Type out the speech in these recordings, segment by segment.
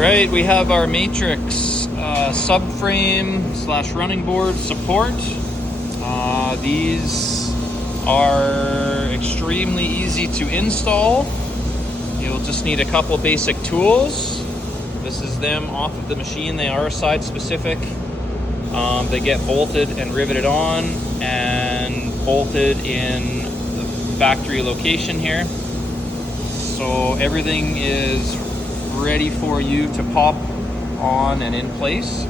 Right, we have our Matryx subframe / running board support. These are extremely easy to install. You'll just need a couple basic tools. This is them off of the machine. They are side specific. They get bolted and riveted on and bolted in the factory location here. So everything is ready for you to pop on and in place.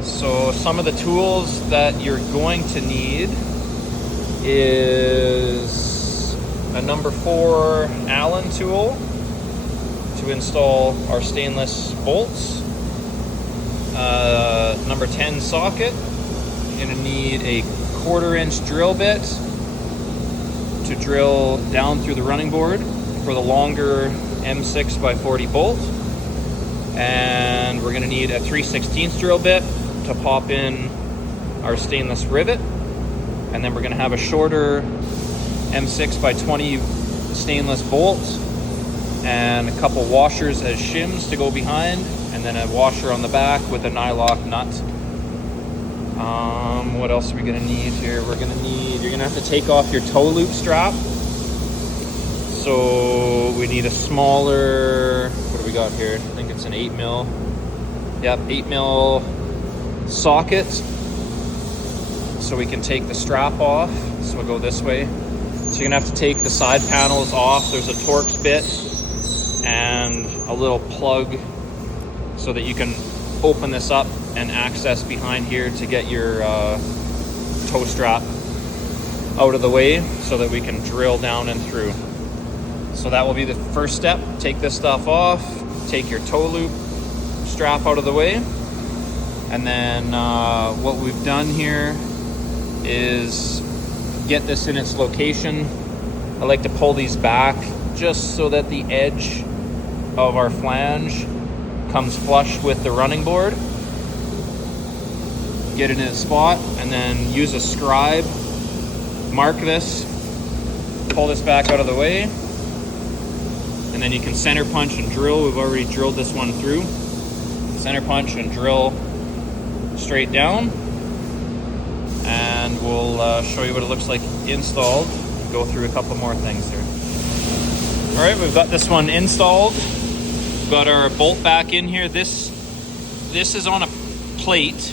So some of the tools that you're going to need is a number 4 Allen tool to install our stainless bolts, number 10 socket. You're going to need a 1/4 inch drill bit to drill down through the running board for the longer M6 by 40 bolt, and we're going to need a 3/16 drill bit to pop in our stainless rivet, and then we're going to have a shorter M6 by 20 stainless bolt and a couple washers as shims to go behind, and then a washer on the back with a nylock nut. What else are we going to need here? You're going to have to take off your toe loop strap. So we need a smaller, what do we got here? I think it's an 8mm. Yep, 8mm socket. So we can take the strap off. So we'll go this way. So you're gonna have to take the side panels off. There's a Torx bit and a little plug so that you can open this up and access behind here to get your toe strap out of the way so that we can drill down and through. So that will be the first step. Take this stuff off, take your toe loop strap out of the way, and then what we've done here is get this in its location. I like to pull these back just so that the edge of our flange comes flush with the running board. Get it in its spot, and then use a scribe, mark this, pull this back out of the way, and then you can center punch and drill. We've already drilled this one through. Center punch and drill straight down, and we'll show you what it looks like installed. Go through a couple more things here. All right, we've got this one installed. We've got our bolt back in here. This is on a plate,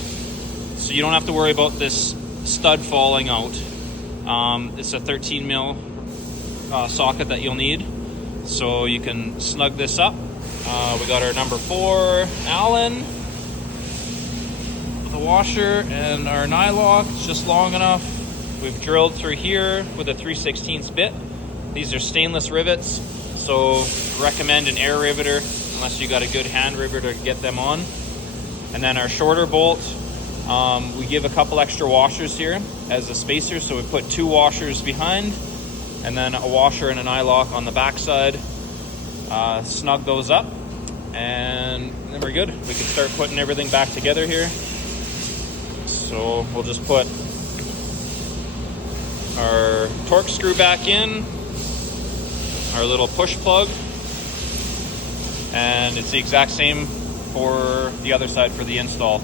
so you don't have to worry about this stud falling out. It's a 13mm socket that you'll need. So you can snug this up. We got our number 4 Allen, the washer, and our nylock. It's just long enough. We've drilled through here with a 3/16 bit. These are stainless rivets, so recommend an air riveter unless you got a good hand riveter to get them on. And then our shorter bolt, we give a couple extra washers here as a spacer, so we put 2 washers behind, and then a washer and a nylock on the backside. Snug those up, and then we're good. We can start putting everything back together here. So we'll just put our Torx screw back in, our little push plug, and it's the exact same for the other side for the install.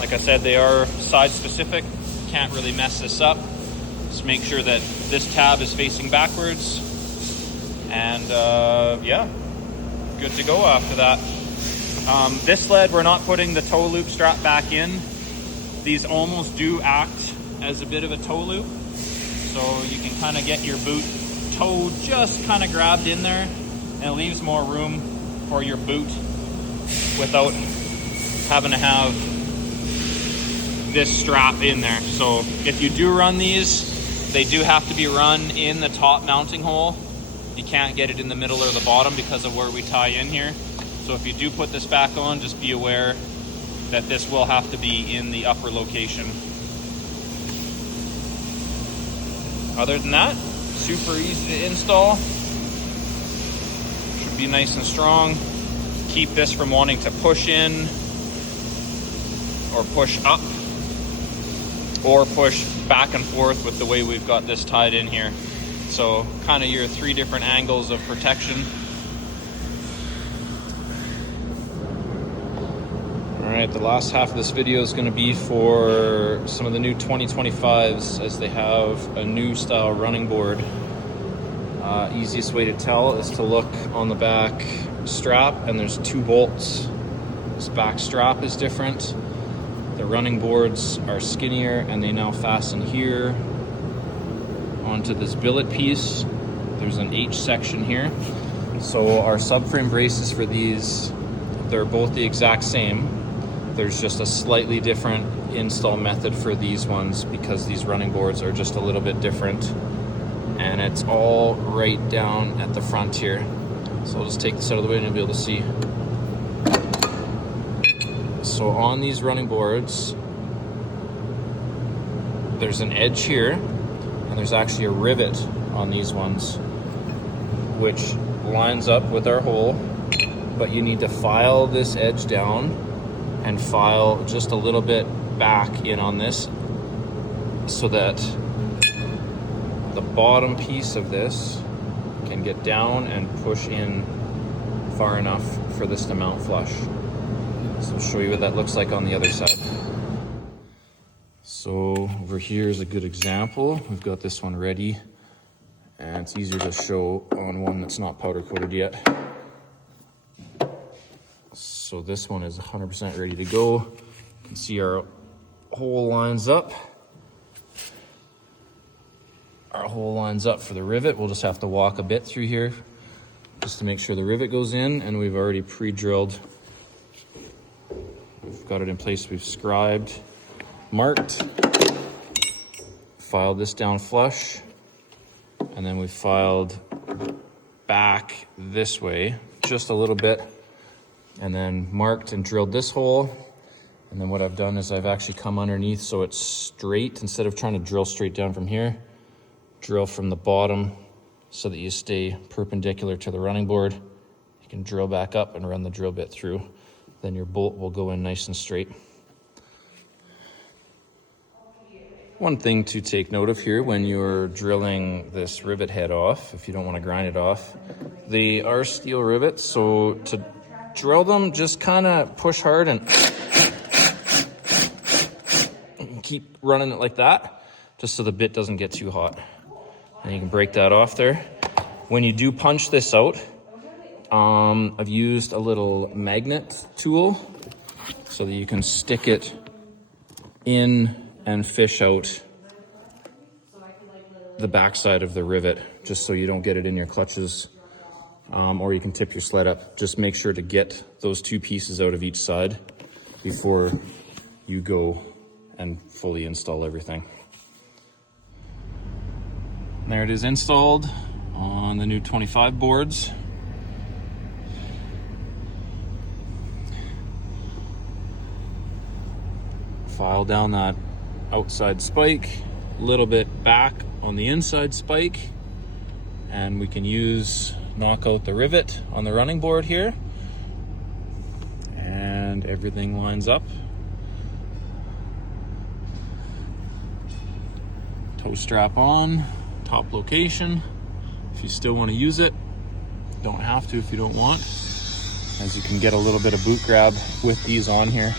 Like I said, they are side specific. Can't really mess this up. Just make sure that this tab is facing backwards, and yeah, good to go after that. This lead, we're not putting the toe loop strap back in. These almost do act as a bit of a toe loop, so you can kind of get your boot toe just kind of grabbed in there, and it leaves more room for your boot without having to have this strap in there. So if you do run these, they do have to be run in the top mounting hole. You can't get it in the middle or the bottom because of where we tie in here. So if you do put this back on, just be aware that this will have to be in the upper location. Other than that, super easy to install. Should be nice and strong. Keep this from wanting to push in or push up or push back and forth with the way we've got this tied in here. So kind of your 3 different angles of protection. All right, the last half of this video is going to be for some of the new 2025s, as they have a new style running board. Easiest way to tell is to look on the back strap, and there's 2 bolts. This back strap is different. The running boards are skinnier, and they now fasten here onto this billet piece. There's an H section here. So our subframe braces for these, they're both the exact same. There's just a slightly different install method for these ones because these running boards are just a little bit different. And it's all right down at the front here. So I'll just take this out of the way and you'll be able to see. So on these running boards, there's an edge here, and there's actually a rivet on these ones, which lines up with our hole, but you need to file this edge down and file just a little bit back in on this so that the bottom piece of this can get down and push in far enough for this to mount flush. So I'll show you what that looks like on the other side. So over here is a good example. We've got this one ready, and it's easier to show on one that's not powder coated yet. So this one is 100% ready to go. You can see our hole lines up. Our hole lines up for the rivet. We'll just have to walk a bit through here just to make sure the rivet goes in, and we've already pre-drilled. We've got it in place, we've scribed, marked, filed this down flush, and then we filed back this way just a little bit, and then marked and drilled this hole. And then what I've done is I've actually come underneath so it's straight. Instead of trying to drill straight down from here, drill from the bottom so that you stay perpendicular to the running board. You can drill back up and run the drill bit through. Then your bolt will go in nice and straight. One thing to take note of here when you're drilling this rivet head off, if you don't want to grind it off, they are steel rivets, so to drill them, just kind of push hard and keep running it like that, just so the bit doesn't get too hot. And you can break that off there. When you do punch this out, I've used a little magnet tool so that you can stick it in and fish out the backside of the rivet, just so you don't get it in your clutches, or you can tip your sled up. Just make sure to get those 2 pieces out of each side before you go and fully install everything. There it is, installed on the new 25 boards. File down that outside spike, a little bit back on the inside spike, and we can knock out the rivet on the running board here, and everything lines up. Toe strap on, top location. If you still want to use it, don't have to if you don't want, as you can get a little bit of boot grab with these on here.